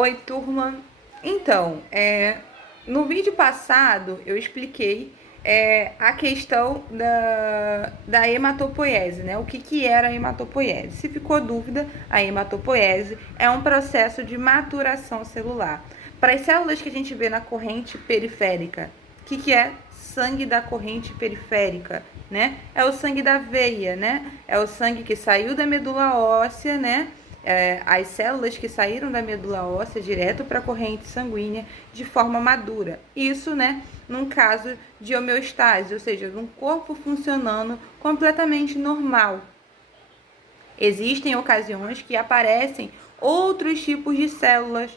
Oi, turma. Então, no vídeo passado eu expliquei a questão da hematopoiese, né? O que era a hematopoiese? Se ficou dúvida, a hematopoiese é um processo de maturação celular. Para as células que a gente vê na corrente periférica, o que é sangue da corrente periférica, né? É o sangue da veia, né? É o sangue que saiu da medula óssea, né? As células que saíram da medula óssea direto para a corrente sanguínea de forma madura. Isso, né, num caso de homeostase, ou seja, num corpo funcionando completamente normal. Existem ocasiões que aparecem outros tipos de células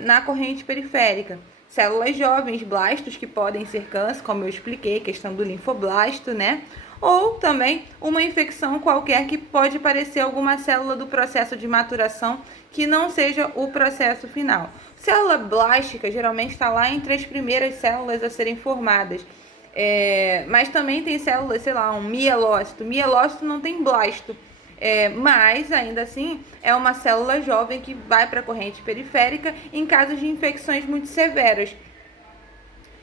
na corrente periférica. Células jovens, blastos, que podem ser câncer, como eu expliquei, questão do linfoblasto, né? Ou também uma infecção qualquer que pode parecer alguma célula do processo de maturação que não seja o processo final. Célula blástica geralmente está lá entre as primeiras células a serem formadas. Mas também tem células, sei lá, um mielócito. Mielócito não tem blasto. Mas ainda assim é uma célula jovem que vai para a corrente periférica em casos de infecções muito severas.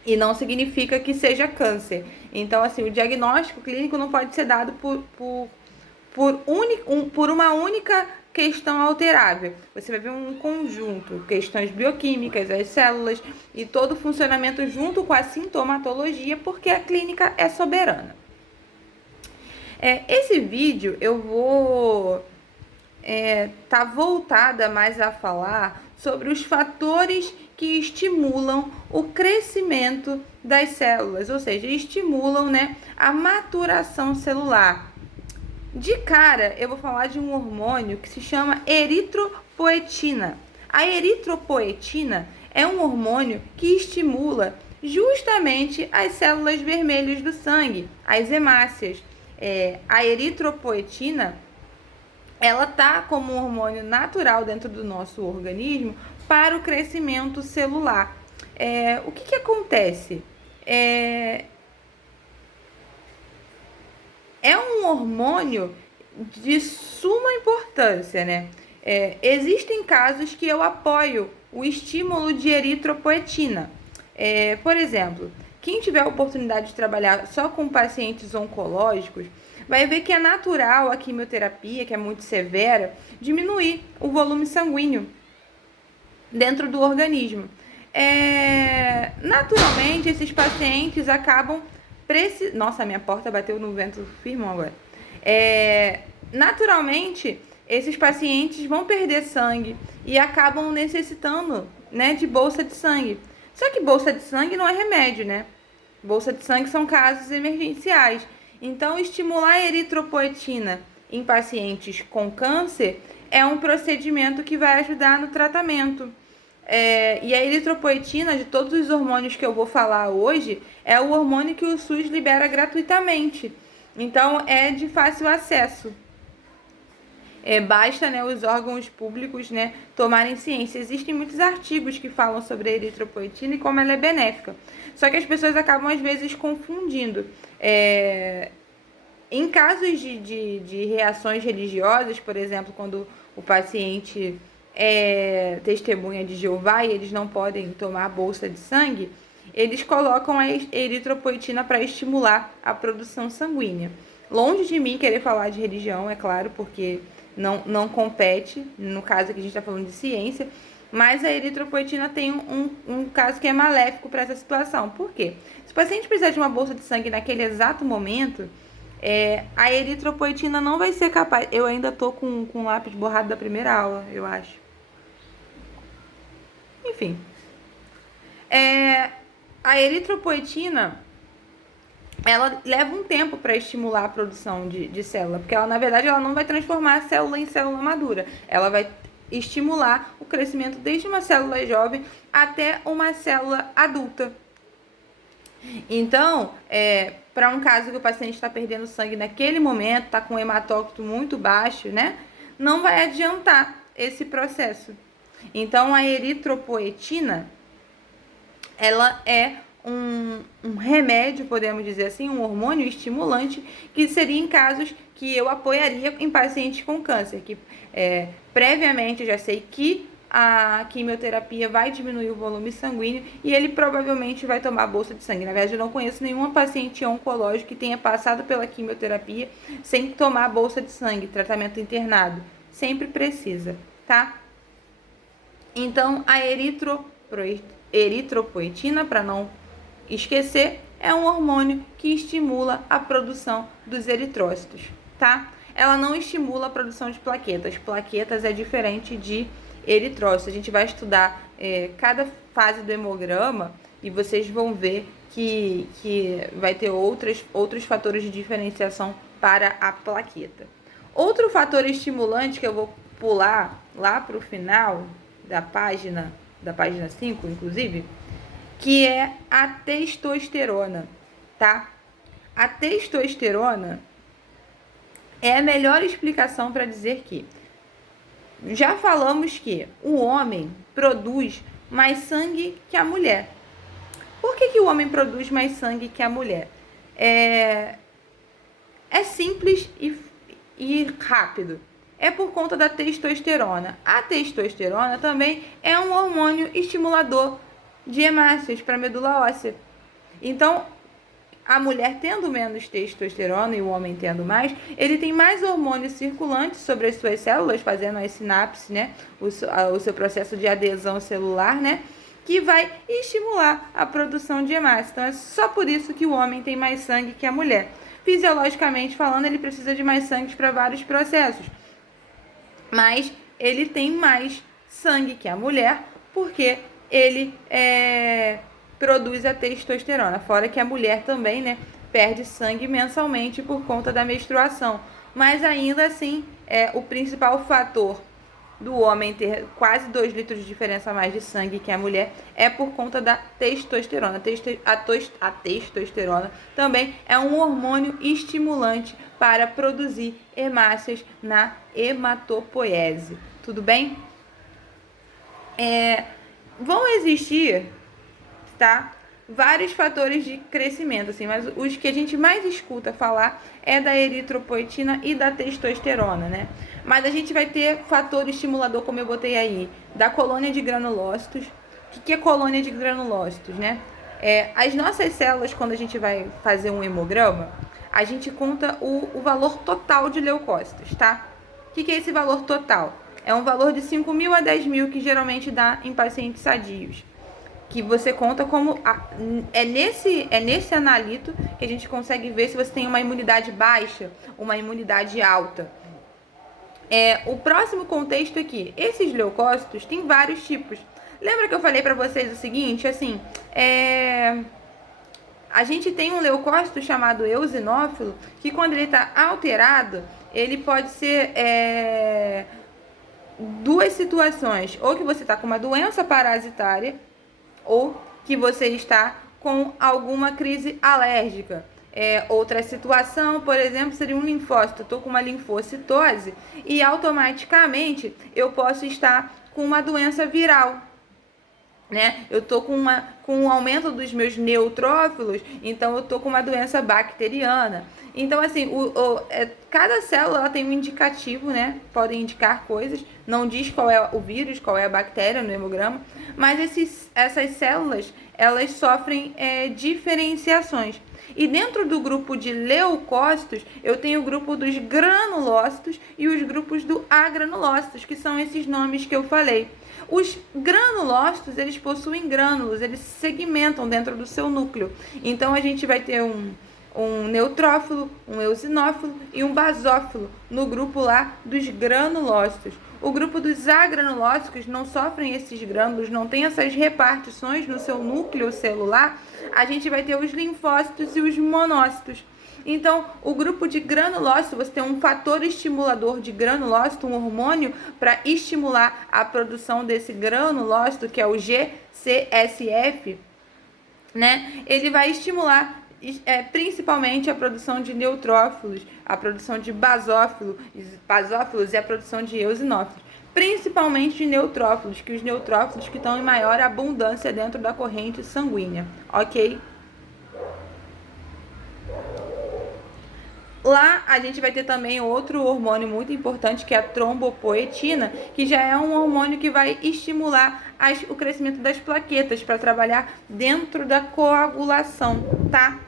E não significa que seja câncer. Então, assim, o diagnóstico clínico não pode ser dado por uma única questão alterável. Você vai ver um conjunto, questões bioquímicas, as células e todo o funcionamento junto com a sintomatologia, porque a clínica é soberana. Esse vídeo eu vou tá voltada mais a falar sobre os fatores que estimulam o crescimento das células, ou seja, estimulam, né, a maturação celular. De cara, eu vou falar de um hormônio que se chama eritropoetina. A eritropoetina é um hormônio que estimula justamente as células vermelhas do sangue, as hemácias. A eritropoetina, ela tá como um hormônio natural dentro do nosso organismo para o crescimento celular. O que acontece? É um hormônio de suma importância, né? Existem casos que eu apoio o estímulo de eritropoetina. Por exemplo, quem tiver a oportunidade de trabalhar só com pacientes oncológicos, vai ver que é natural a quimioterapia, que é muito severa, diminuir o volume sanguíneo dentro do organismo. Naturalmente, esses pacientes acabam precisando... Nossa, minha porta bateu no vento firmão agora. Naturalmente, esses pacientes vão perder sangue e acabam necessitando, né, de bolsa de sangue. Só que bolsa de sangue não é remédio, né? Bolsa de sangue são casos emergenciais. Então, estimular a eritropoetina em pacientes com câncer é um procedimento que vai ajudar no tratamento. E a eritropoetina, de todos os hormônios que eu vou falar hoje, é o hormônio que o SUS libera gratuitamente. Então, é de fácil acesso. Basta, né, os órgãos públicos, né, tomarem ciência. Existem muitos artigos que falam sobre a eritropoetina e como ela é benéfica. Só que as pessoas acabam, às vezes, confundindo. Em casos de reações religiosas, por exemplo, quando o paciente é testemunha de Jeová e eles não podem tomar a bolsa de sangue, eles colocam a eritropoetina para estimular a produção sanguínea. Longe de mim querer falar de religião, é claro, porque não compete, no caso aqui a gente está falando de ciência, mas a eritropoetina tem um caso que é maléfico para essa situação. Por quê? Se o paciente precisar de uma bolsa de sangue naquele exato momento, a eritropoetina não vai ser capaz... Eu ainda tô com o lápis borrado da primeira aula, eu acho. Enfim. A eritropoetina, ela leva um tempo para estimular a produção de célula, porque ela, na verdade, ela não vai transformar a célula em célula madura. Ela vai estimular o crescimento desde uma célula jovem até uma célula adulta. Então, para um caso que o paciente está perdendo sangue naquele momento, está com um hematócrito muito baixo, né? Não vai adiantar esse processo. Então, a eritropoetina, ela é um remédio, podemos dizer assim, um hormônio estimulante, que seria em casos que eu apoiaria em pacientes com câncer, que previamente eu já sei que a quimioterapia vai diminuir o volume sanguíneo e ele provavelmente vai tomar bolsa de sangue. Na verdade, eu não conheço nenhuma paciente oncológica que tenha passado pela quimioterapia sem tomar bolsa de sangue, tratamento internado. Sempre precisa, tá? Então, a eritropoetina, para não esquecer, é um hormônio que estimula a produção dos eritrócitos, tá? Ela não estimula a produção de plaquetas. Plaquetas é diferente de eritrócitos. A gente vai estudar cada fase do hemograma e vocês vão ver que vai ter outros fatores de diferenciação para a plaqueta. Outro fator estimulante que eu vou pular lá para o final da página 5, inclusive, que é a testosterona, tá? A testosterona é a melhor explicação para dizer que já falamos que o homem produz mais sangue que a mulher. Por que o homem produz mais sangue que a mulher? É simples e rápido. É por conta da testosterona. A testosterona também é um hormônio estimulador de hemácias para a medula óssea. Então, a mulher tendo menos testosterona e o homem tendo mais, ele tem mais hormônios circulantes sobre as suas células, fazendo as sinapses, né? O seu processo de adesão celular, né? Que vai estimular a produção de hemácias. Então, é só por isso que o homem tem mais sangue que a mulher. Fisiologicamente falando, ele precisa de mais sangue para vários processos. Mas ele tem mais sangue que a mulher, porque ele produz a testosterona. Fora que a mulher também, né, perde sangue mensalmente por conta da menstruação. Mas ainda assim, o principal fator do homem ter quase 2 litros de diferença a mais de sangue que a mulher é por conta da testosterona. A testosterona também é um hormônio estimulante para produzir hemácias na hematopoiese. Tudo bem? Vão existir, tá, vários fatores de crescimento, assim, mas os que a gente mais escuta falar é da eritropoetina e da testosterona, né? Mas a gente vai ter fator estimulador, como eu botei aí, da colônia de granulócitos. O que é colônia de granulócitos, né? As nossas células, quando a gente vai fazer um hemograma, a gente conta o valor total de leucócitos, tá? O que é esse valor total? É um valor de 5.000 a 10.000 que geralmente dá em pacientes sadios. Que você conta como... É nesse analito que a gente consegue ver se você tem uma imunidade baixa, uma imunidade alta. O próximo contexto é que esses leucócitos têm vários tipos. Lembra que eu falei para vocês o seguinte, assim... A gente tem um leucócito chamado eosinófilo, que quando ele está alterado, ele pode ser... duas situações. Ou que você está com uma doença parasitária, ou que você está com alguma crise alérgica. Outra situação, por exemplo, seria um linfócito. Eu estou com uma linfocitose e automaticamente eu posso estar com uma doença viral, né? Eu estou com um aumento dos meus neutrófilos, então eu estou com uma doença bacteriana. Então, assim, cada célula ela tem um indicativo, né? Podem indicar coisas, não diz qual é o vírus, qual é a bactéria no hemograma, mas essas células, elas sofrem diferenciações. E dentro do grupo de leucócitos, eu tenho o grupo dos granulócitos e os grupos do agranulócitos, que são esses nomes que eu falei. Os granulócitos, eles possuem grânulos, eles se segmentam dentro do seu núcleo. Então, a gente vai ter um neutrófilo, um eosinófilo e um basófilo no grupo lá dos granulócitos. O grupo dos agranulócitos não sofrem esses grânulos, não tem essas repartições no seu núcleo celular. A gente vai ter os linfócitos e os monócitos. Então, o grupo de granulócito, você tem um fator estimulador de granulócito, um hormônio para estimular a produção desse granulócito, que é o GCSF, né? Ele vai estimular principalmente a produção de neutrófilos, a produção de basófilos e a produção de eosinófilos, principalmente de neutrófilos, que os neutrófilos que estão em maior abundância dentro da corrente sanguínea, ok? Lá a gente vai ter também outro hormônio muito importante, que é a trombopoetina, que já é um hormônio que vai estimular o crescimento das plaquetas para trabalhar dentro da coagulação, tá?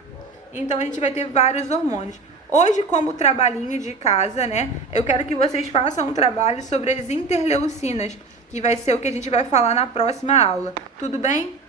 Então a gente vai ter vários hormônios. Hoje, como trabalhinho de casa, né, eu quero que vocês façam um trabalho sobre as interleucinas, que vai ser o que a gente vai falar na próxima aula. Tudo bem?